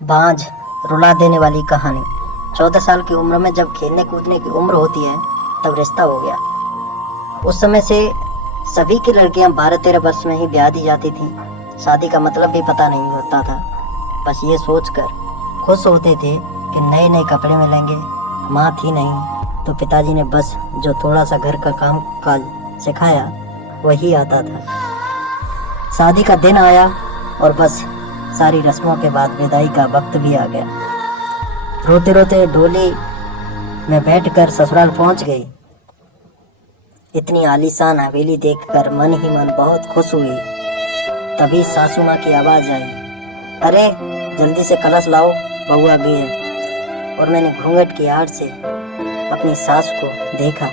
बांझ रुला देने वाली कहानी। 14 साल की उम्र में जब खेलने कूदने की उम्र होती है तब रिश्ता हो गया। उस समय से सभी की लड़कियां 12-13 वर्ष में ही ब्याह दी जाती थी। शादी का मतलब भी पता नहीं होता था। बस ये सोचकर खुश होते थे कि नए नए कपड़े मिलेंगे। माँ थी नहीं तो पिताजी ने बस जो थोड़ा सा घर का काम काज सिखाया वही आता था। शादी का दिन आया और बस सारी रस्मों के बाद विदाई का वक्त भी आ गया। रोते रोते डोली में बैठकर ससुराल पहुंच गई। इतनी आलीशान हवेली देखकर मन ही मन बहुत खुश हुई। तभी सासू माँ की आवाज आई, अरे जल्दी से कलश लाओ, बहू आ गई है। और मैंने घूंघट की आड़ से अपनी सास को देखा।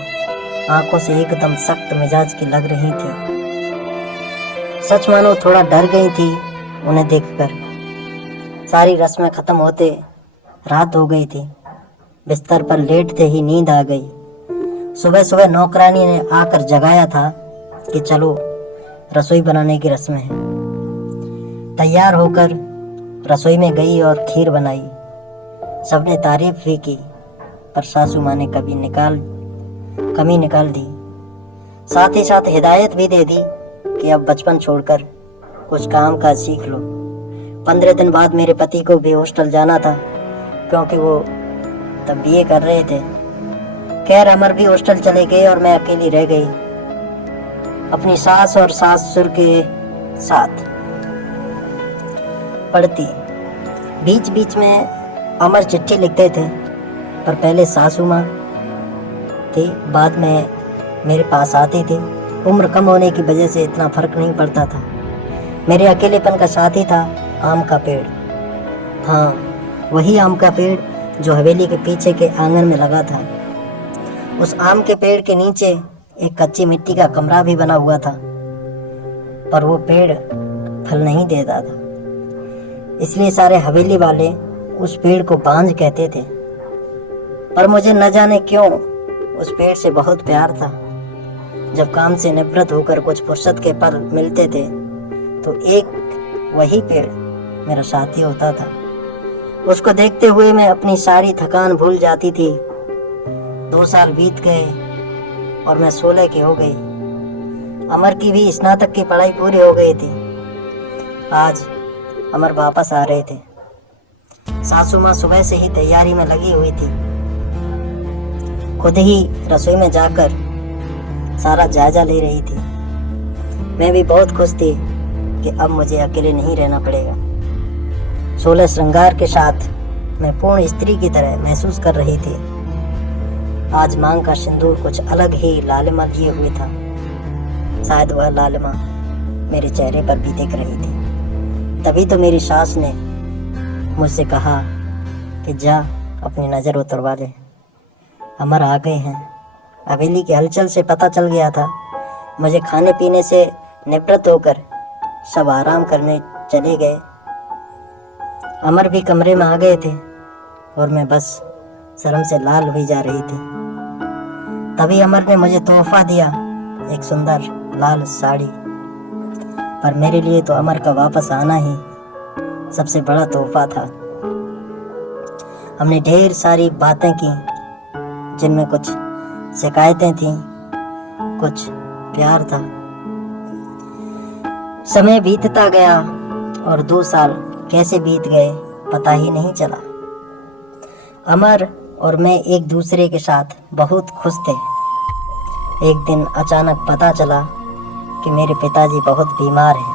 आंखों से एकदम सख्त मिजाज की लग रही थी। सच मानो थोड़ा डर गई थी उन्हें देखकर। सारी रस्में खत्म होते रात हो गई थी। बिस्तर पर लेटते ही नींद आ गई। सुबह सुबह नौकरानी ने आकर जगाया था कि चलो रसोई बनाने की रस्में हैं। तैयार होकर रसोई में गई और खीर बनाई। सबने तारीफ भी की, पर सासू माँ ने कमी निकाल दी। साथ ही साथ हिदायत भी दे दी कि अब बचपन छोड़कर कुछ काम काज सीख लो। 15 दिन बाद मेरे पति को भी हॉस्टल जाना था, क्योंकि वो तब बीए कर रहे थे। खैर अमर भी हॉस्टल चले गए और मैं अकेली रह गई अपनी सास और ससुर के साथ पढ़ती। बीच बीच में अमर चिट्ठी लिखते थे, पर पहले सासू माँ थी, बाद में मेरे पास आती थी। उम्र कम होने की वजह से इतना फर्क नहीं पड़ता था। मेरे अकेलेपन का साथी था आम का पेड़। हाँ, वही आम का पेड़ जो हवेली के पीछे के आंगन में लगा था। उस आम के पेड़ के नीचे एक कच्ची मिट्टी का कमरा भी बना हुआ था, पर वो पेड़ फल नहीं देता था। इसलिए सारे हवेली वाले उस पेड़ को बांझ कहते थे। पर मुझे न जाने क्यों उस पेड़ से बहुत प्यार था। जब काम से निवृत्त होकर कुछ फुर्सत के पल मिलते थे तो एक वही पेड़ मेरा साथी होता था। उसको देखते हुए मैं अपनी सारी थकान भूल जाती थी। 2 साल बीत गए और मैं 16 की हो गई। अमर की भी स्नातक की पढ़ाई पूरी हो गई थी। आज अमर वापस आ रहे थे। सासू माँ सुबह से ही तैयारी में लगी हुई थी। खुद ही रसोई में जाकर सारा जायजा ले रही थी। मैं भी बहुत खुश थी कि अब मुझे अकेले नहीं रहना पड़ेगा। 16 श्रृंगार के साथ मैं पूर्ण स्त्री की तरह महसूस कर रही थी। आज मांग का सिंदूर कुछ अलग ही लालिमा लिए हुए था। शायद वह लालिमा मेरे चेहरे पर भी दिख रही थी। तभी तो मेरी सास ने मुझसे कहा कि जा अपनी नज़र उतरवा ले, अमर आ गए हैं। हवेली की हलचल से पता चल गया था। मुझे खाने पीने से निवृत्त होकर सब आराम करने चले गए। अमर भी कमरे में आ गए थे और मैं बस शर्म से लाल हुई जा रही थी। तभी अमर ने मुझे तोहफा दिया, एक सुंदर लाल साड़ी। पर मेरे लिए तो अमर का वापस आना ही सबसे बड़ा तोहफा था। हमने ढेर सारी बातें की, जिनमें कुछ शिकायतें थीं, कुछ प्यार था। समय बीतता गया और 2 साल कैसे बीत गए पता ही नहीं चला। अमर और मैं एक दूसरे के साथ बहुत खुश थे। एक दिन अचानक पता चला कि मेरे पिताजी बहुत बीमार हैं।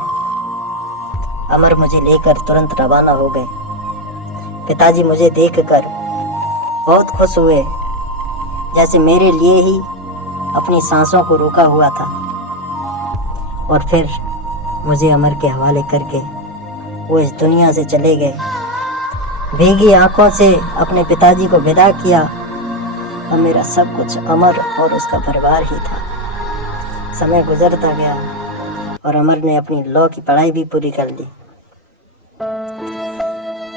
अमर मुझे लेकर तुरंत रवाना हो गए। पिताजी मुझे देखकर बहुत खुश हुए, जैसे मेरे लिए ही अपनी सांसों को रोका हुआ था। और फिर मुझे अमर के हवाले करके वो इस दुनिया से चले गए। भीगी आंखों से अपने पिताजी को विदा किया। अब मेरा सब कुछ अमर और उसका परिवार ही था। समय गुजरता गया और अमर ने अपनी लॉ की पढ़ाई भी पूरी कर ली।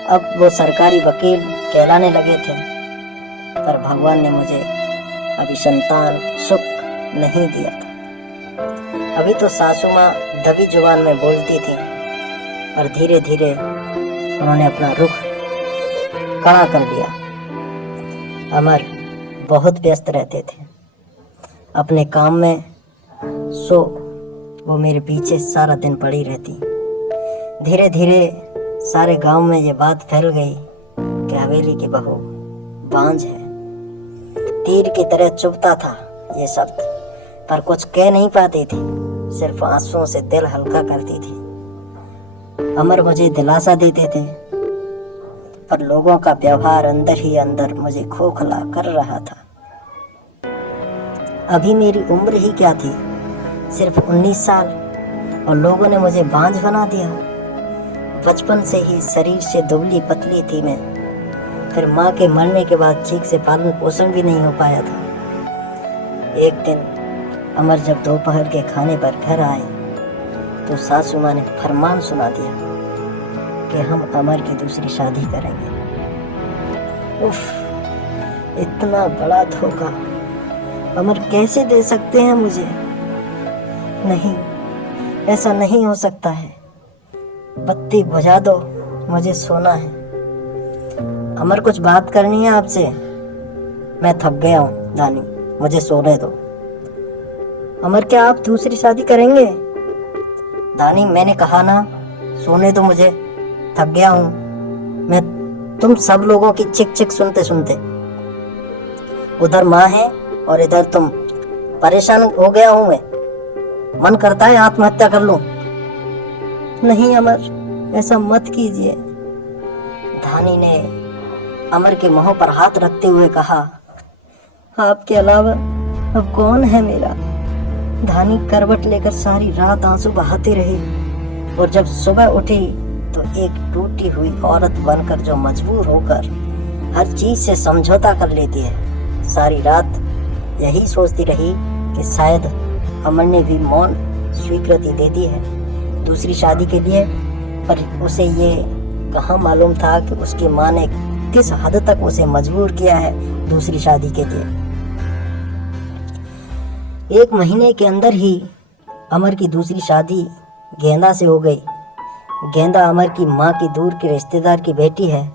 अब वो सरकारी वकील कहलाने लगे थे। पर भगवान ने मुझे अभी संतान सुख नहीं दिया था। अभी तो सासू माँ दबी जुबान में बोलती थी, पर धीरे धीरे उन्होंने अपना रुख कड़ा कर लिया। अमर बहुत व्यस्त रहते थे अपने काम में, सो वो मेरे पीछे सारा दिन पड़ी रहती। धीरे धीरे सारे गांव में ये बात फैल गई कि हवेली की बहू बांझ है। तीर की तरह चुभता था ये शब्द, पर कुछ कह नहीं पाती थी, सिर्फ आंसुओं से दिल हल्का करती थी। अमर मुझे दिलासा देते थे, पर लोगों का व्यवहार अंदर ही अंदर मुझे खोखला कर रहा था। अभी मेरी उम्र ही क्या थी, सिर्फ 19 साल, और लोगों ने मुझे बांझ बना दिया। बचपन से ही शरीर से दुबली पतली थी मैं, फिर माँ के मरने के बाद ठीक से पालन पोषण भी नहीं हो पाया था। एक दिन अमर जब दोपहर के खाने पर घर आए तो सासू माँ ने फरमान सुना दिया कि हम अमर की दूसरी शादी करेंगे। उफ, इतना बड़ा धोखा अमर कैसे दे सकते हैं मुझे? नहीं, ऐसा नहीं हो सकता है। बत्ती बुझा दो, मुझे सोना है। अमर, कुछ बात करनी है आपसे। मैं थक गया हूँ दानी, मुझे सोने दो। अमर, क्या आप दूसरी शादी करेंगे? दानी, मैंने कहा ना, सोने दो मुझे, थक गया हूँ मैं तुम सब लोगों की चिक चिक सुनते सुनते। उधर माँ है और इधर तुम। परेशान हो गया हूँ मैं, मन करता है आत्महत्या कर लूं। नहीं अमर, ऐसा मत कीजिए। धानी ने अमर के मुंह पर हाथ रखते हुए कहा, आपके अलावा अब कौन है मेरा? धानी करवट लेकर सारी रात आंसू बहाती रही, और जब सुबह उठी तो एक टूटी हुई औरत बनकर जो मजबूर होकर हर चीज से समझौता कर लेती है। सारी रात यही सोचती रही कि शायद अमर ने भी मौन स्वीकृति दे दी है दूसरी शादी के लिए, पर उसे ये कहाँ मालूम था कि उसकी माँ ने किस हद तक उसे मजबूर किया है दूसरी शादी के लिए। 1 महीने के अंदर ही अमर की दूसरी शादी गेंदा से हो गई। गेंदा अमर की माँ की दूर की रिश्तेदार की बेटी है।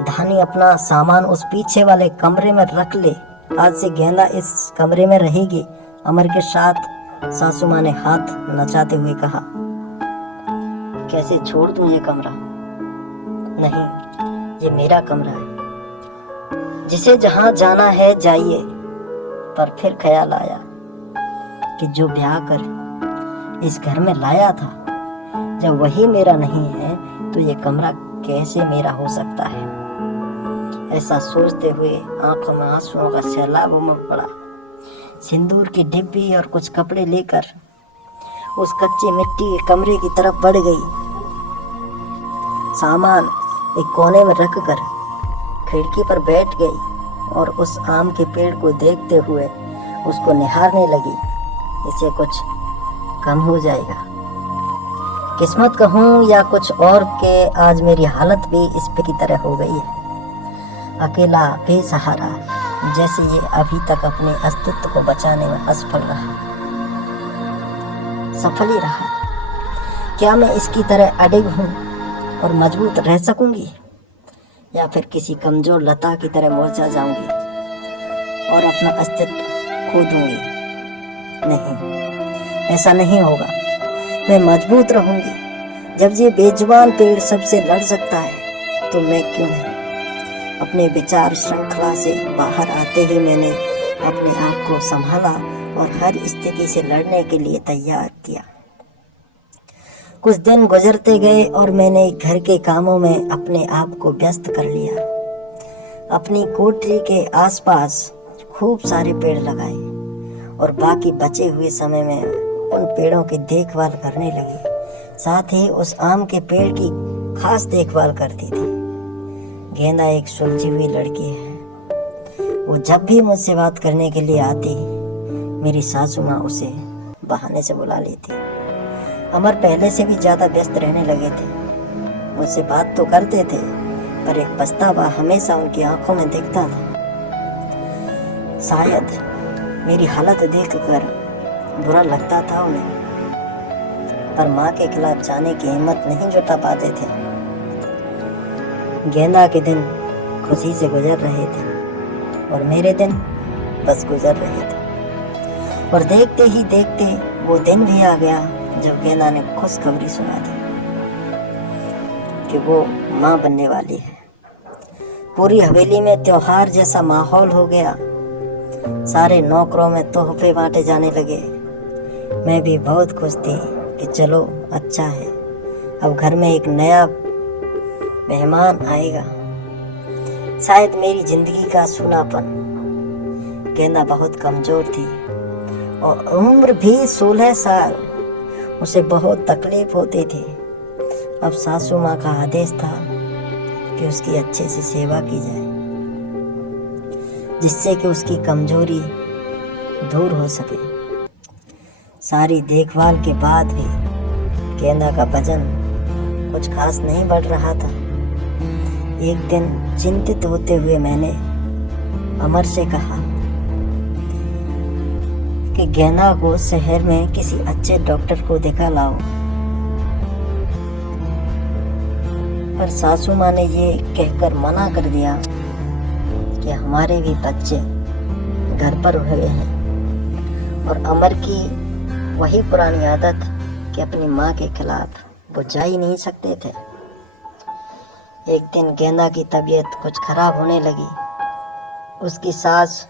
धानी अपना सामान उस पीछे वाले कमरे में रख ले, आज से गेंदा इस कमरे में रहेगी, अमर के साथ। सासू माँ ने हाथ नचाते हुए कहा, कैसे छोड़ दूं ये कमरा? नहीं, ये मेरा कमरा है, जिसे जहां जाना है जाइए। पर फिर ख्याल आया कि जो ब्याह कर इस घर में लाया था, जब वही मेरा नहीं है तो ये कमरा कैसे मेरा हो सकता है? ऐसा सोचते हुए आंखों में आंसुओं का सैलाब उमड़ पड़ा। सिंदूर की डिब्बी और कुछ कपड़े लेकर उस कच्ची मिट्टी के कमरे की तरफ बढ़ गई। सामान एक कोने में रखकर खिड़की पर बैठ गई और उस आम के पेड़ को देखते हुए उसको निहारने लगी। इसे कुछ कम हो जाएगा, किस्मत कहूँ या कुछ और के आज मेरी हालत भी इस पे की तरह हो गई है। अकेला बेसहारा, जैसे ये अभी तक अपने अस्तित्व को बचाने में असफल रहा, सफल ही रहा। क्या मैं इसकी तरह अडिग हूँ और मजबूत रह सकूंगी, या फिर किसी कमजोर लता की तरह मुरझा जाऊंगी और अपना अस्तित्व खो दूंगी? नहीं, ऐसा नहीं होगा। मैं मजबूत रहूंगी। जब ये बेजुबान पेड़ सबसे लड़ सकता है तो मैं क्यों नहीं? अपने विचार श्रृंखला से बाहर आते ही मैंने अपने आप को संभाला और हर स्थिति से लड़ने के लिए तैयार किया। कुछ दिन गुजरते गए और मैंने घर के कामों में अपने आप को व्यस्त कर लिया। अपनी कोठरी के आसपास खूब सारे पेड़ लगाए और बाकी बचे हुए समय में उन पेड़ों की देखभाल करने लगी। साथ ही उस आम के पेड़ की खास देखभाल करती थी। गेंदा एक सुलझी हुई लड़की है। वो जब भी मुझसे बात करने के लिए आती, मेरी सासू माँ उसे बहाने से बुला लेती। अमर पहले से भी ज्यादा व्यस्त रहने लगे थे। मुझसे बात तो करते थे, पर एक पछतावा हमेशा उनकी आंखों में दिखता था। शायद मेरी हालत देखकर बुरा लगता था उन्हें, पर माँ के खिलाफ जाने की हिम्मत नहीं जुटा पाते थे। गेंदा के दिन खुशी से गुजर रहे थे और मेरे दिन बस गुजर रहे थे। और देखते ही देखते वो दिन भी आ गया जब गेंदा ने खुशखबरी सुना दी कि वो माँ बनने वाली है। पूरी हवेली में त्योहार जैसा माहौल हो गया। सारे नौकरों में तोहफे बांटे जाने लगे। मैं भी बहुत खुश थी कि चलो अच्छा है, अब घर में एक नया मेहमान आएगा। शायद मेरी जिंदगी का सूनापन। गेंदा बहुत कमजोर थी और उम्र भी 16 साल। उसे बहुत तकलीफ होती थी। अब सासू माँ का आदेश था कि उसकी अच्छे से सेवा की जाए, जिससे कि उसकी कमजोरी दूर हो सके। सारी देखभाल के बाद भी गेंदा का वजन कुछ खास नहीं बढ़ रहा था। एक दिन चिंतित होते हुए मैंने अमर से कहा कि गेंदा को शहर में किसी अच्छे डॉक्टर को दिखा लाओ। पर सासू माँ ने ये कहकर मना कर दिया कि हमारे भी बच्चे घर पर हुए हैं और अमर की वही पुरानी आदत कि अपनी माँ के खिलाफ वो जा ही नहीं सकते थे। एक दिन गेंदा की तबीयत कुछ खराब होने लगी। उसकी सांस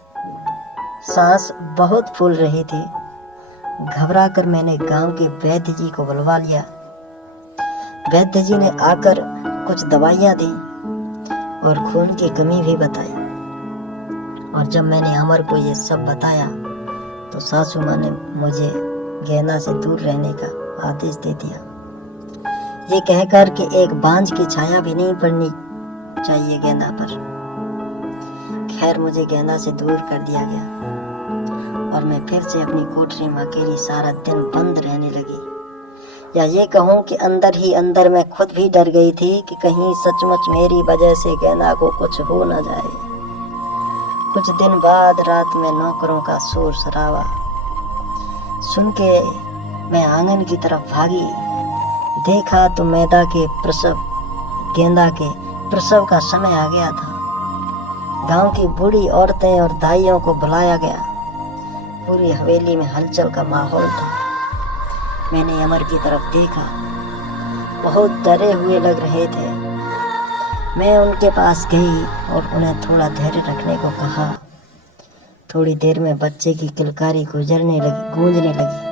बहुत फूल रही थी। घबराकर मैंने गांव के वैद्य जी को बुलवा लिया। वैद्य जी ने आकर कुछ दवाइयाँ दी और खून की कमी भी बताई। और जब मैंने अमर को ये सब बताया तो सासू माँ ने मुझे गेंदा से दूर रहने का आदेश दे दिया, ये कहकर कि एक बांझ की छाया भी नहीं पड़नी चाहिए गेंदा पर। खैर मुझे गेंदा से दूर कर दिया गया और मैं फिर से अपनी कोठरी में अकेली सारा दिन बंद रहने लगी। या ये कहूँ कि अंदर ही अंदर मैं खुद भी डर गई थी कि कहीं सचमुच मेरी वजह से गेंदा को कुछ हो न जाए। कुछ दिन बाद रात में नौकरों का शोर शराबा सुन के मैं आंगन की तरफ भागी। देखा तो गेंदा के प्रसव का समय आ गया था। गांव की बूढ़ी औरतें और दाइयों को बुलाया गया। पूरी हवेली में हलचल का माहौल था। मैंने अमर की तरफ देखा, बहुत डरे हुए लग रहे थे। मैं उनके पास गई और उन्हें थोड़ा धैर्य रखने को कहा। थोड़ी देर में बच्चे की किलकारी गूंजने लगी।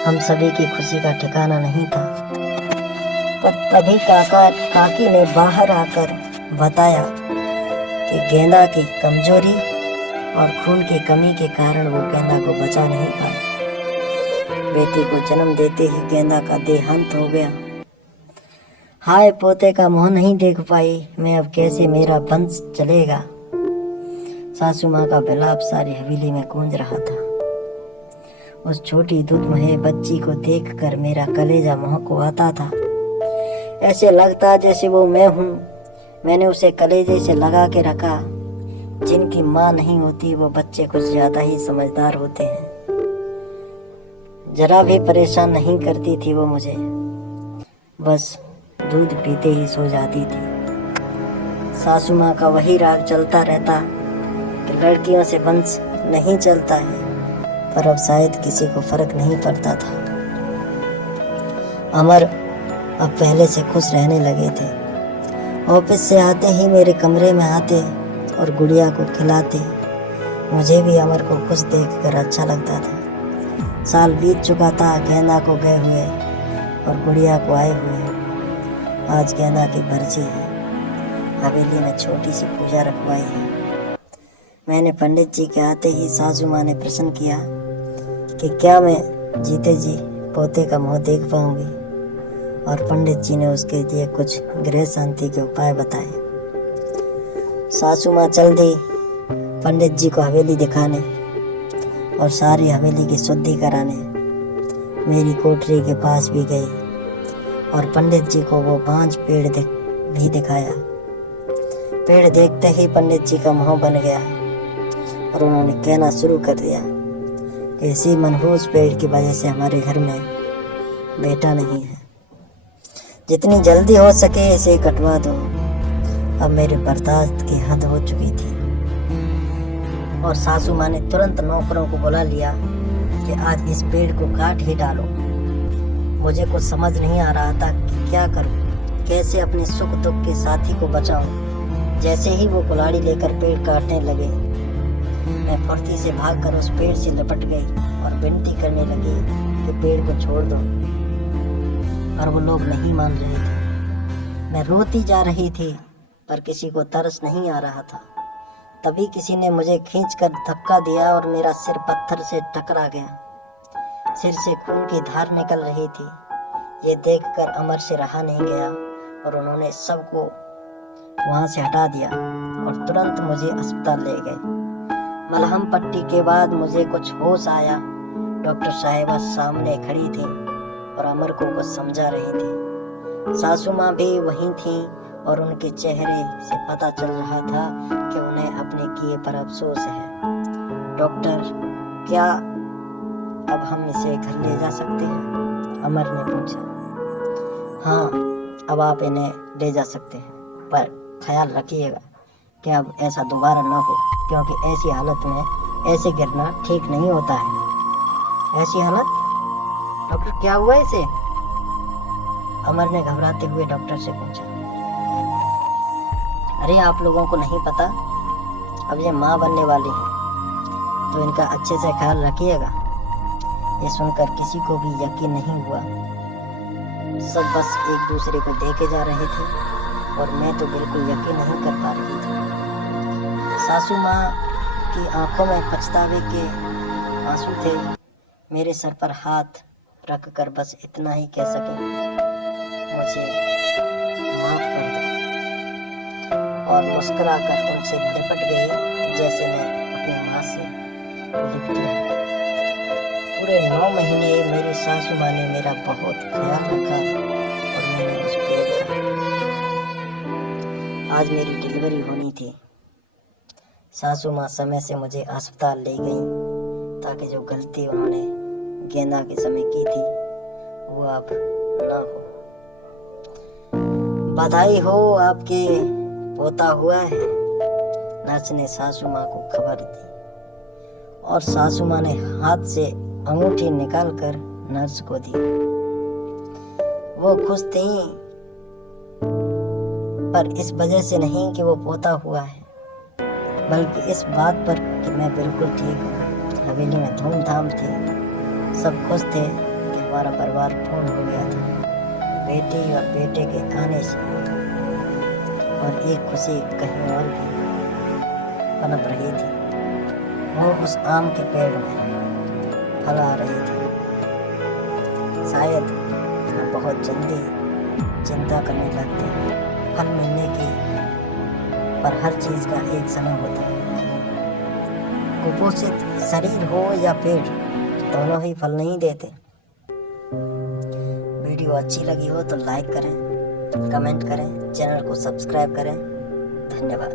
हम सभी की खुशी का ठिकाना नहीं था। पर तभी काकी ने बाहर आकर बताया कि गेंदा की कमजोरी और खून की कमी के कारण वो गेंदा को बचा नहीं पाए। बेटी को जन्म देते ही गेंदा का देहांत हो गया। हाय पोते का मुंह नहीं देख पाई मैं, अब कैसे मेरा वंश चलेगा। सासू माँ का विलाप सारी हवेली में गूंज रहा था। उस छोटी दूधमहे बच्ची को देखकर मेरा कलेजा महक आता था। ऐसे लगता जैसे वो मैं हूँ। मैंने उसे कलेजे से लगा के रखा। जिनकी माँ नहीं होती वो बच्चे कुछ ज्यादा ही समझदार होते हैं। जरा भी परेशान नहीं करती थी वो मुझे, बस दूध पीते ही सो जाती थी। सासू माँ का वही राग चलता रहता कि लड़कियों से वंश नहीं चलता है, पर अब शायद किसी को फर्क नहीं पड़ता था। अमर अब पहले से खुश रहने लगे थे। ऑफिस से आते ही मेरे कमरे में आते और गुड़िया को खिलाते। मुझे भी अमर को खुश देखकर अच्छा लगता था। साल बीत चुका था गेंदा को गए हुए और गुड़िया को आए हुए। आज गेंदा की बरसी है। हवेली में छोटी सी पूजा रखवाई है। मैंने पंडित जी के आते ही सासू माँ ने प्रश्न किया कि क्या मैं जीते जी पोते का मुंह देख पाऊंगी, और पंडित जी ने उसके लिए कुछ गृह शांति के उपाय बताए। सासू माँ चल दी पंडित जी को हवेली दिखाने और सारी हवेली की शुद्धि कराने। मेरी कोठरी के पास भी गई और पंडित जी को वो 5 पेड़ भी दिखाया। पेड़ देखते ही पंडित जी का मुंह बन गया और उन्होंने कहना शुरू कर दिया कि इसी मनहूस पेड़ की वजह से हमारे घर में बेटा नहीं है। जितनी जल्दी हो सके इसे कटवा दो, अब मेरे बर्दाश्त की हद हो चुकी थी। और सासू माँ ने तुरंत नौकरों को बुला लिया कि आज इस पेड़ को काट ही डालो। मुझे कुछ समझ नहीं आ रहा था कि क्या करूं, कैसे अपने सुख दुख के साथी को बचाऊं। जैसे ही वो कुल्हाड़ी लेकर पेड़ काटने लगे, मैं फुर्ती से भागकर उस पेड़ से लिपट गई और विनती करने लगी कि पेड़ को छोड़ दो, पर वो लोग नहीं मान रहे थे। मैं रोती जा रही थी पर किसी को तरस नहीं आ रहा था। तभी किसी ने मुझे खींचकर धक्का दिया और मेरा सिर पत्थर से टकरा गया। सिर से खून की धार निकल रही थी। ये देखकर अमर से रहा नहीं गया और उन्होंने सबको वहां से हटा दिया और तुरंत मुझे अस्पताल ले गए। मलहम पट्टी के बाद मुझे कुछ होश आया। डॉक्टर साहिबा सामने खड़ी थी और अमर को कुछ समझा रही थी। सासू माँ भी वहीं थी और उनके चेहरे से पता चल रहा था कि उन्हें अपने किए पर अफसोस है। डॉक्टर, क्या अब हम इसे घर ले जा सकते हैं? अमर ने पूछा। हाँ, अब आप इन्हें ले जा सकते हैं, पर ख्याल रखिएगा कि अब ऐसा दोबारा न हो, क्योंकि ऐसी हालत में ऐसे गिरना ठीक नहीं होता है। ऐसी हालत? डॉक्टर, क्या हुआ इसे? अमर ने घबराते हुए डॉक्टर से पूछा। अरे, आप लोगों को नहीं पता, अब ये माँ बनने वाली है, तो इनका अच्छे से ख्याल रखिएगा। ये सुनकर किसी को भी यकीन नहीं हुआ। सब बस एक दूसरे को देखे जा रहे थे और मैं तो बिल्कुल यकीन नहीं कर पा रही थी। सासू माँ की आंखों में पछतावे के आंसू थे। मेरे सर पर हाथ रख कर बस इतना ही कह सके, मुझे माफ कर दो, और मुस्कुराकर उनसे लिपट गई जैसे मैं अपनी माँ से लिपटी हूँ। पूरे 9 महीने मेरी सासू माँ ने मेरा बहुत ख्याल रखा और मैंने उस पेड़ का। आज मेरी डिलीवरी होनी थी। सासू माँ समय से मुझे अस्पताल ले गई ताकि जो गलती उन्होंने गेंदा के समय की थी वो अब ना हो। बधाई हो, आपके पोता हुआ है, नर्स ने सासू माँ को खबर दी और सासू माँ ने हाथ से अंगूठी निकालकर नर्स को दी। वो खुश थी, पर इस वजह से नहीं कि वो पोता हुआ है, बल्कि इस बात पर कि मैं बिल्कुल ठीक हूँ। हवेली में धूमधाम थी, सब खुश थे कि हमारा परिवार पूर्ण हो गया था बेटी और बेटे के आने से। और एक खुशी कहीं और भी पनप रही थी। वो उस आम के पेड़ में फल आ रहे थे। शायद हम बहुत जल्दी चिंता करने लगते हैं फल मिलने की, पर हर चीज का एक समय होता है। कुपोषित शरीर हो या पेट, दोनों ही फल नहीं देते। वीडियो अच्छी लगी हो तो लाइक करें, कमेंट करें, चैनल को सब्सक्राइब करें। धन्यवाद।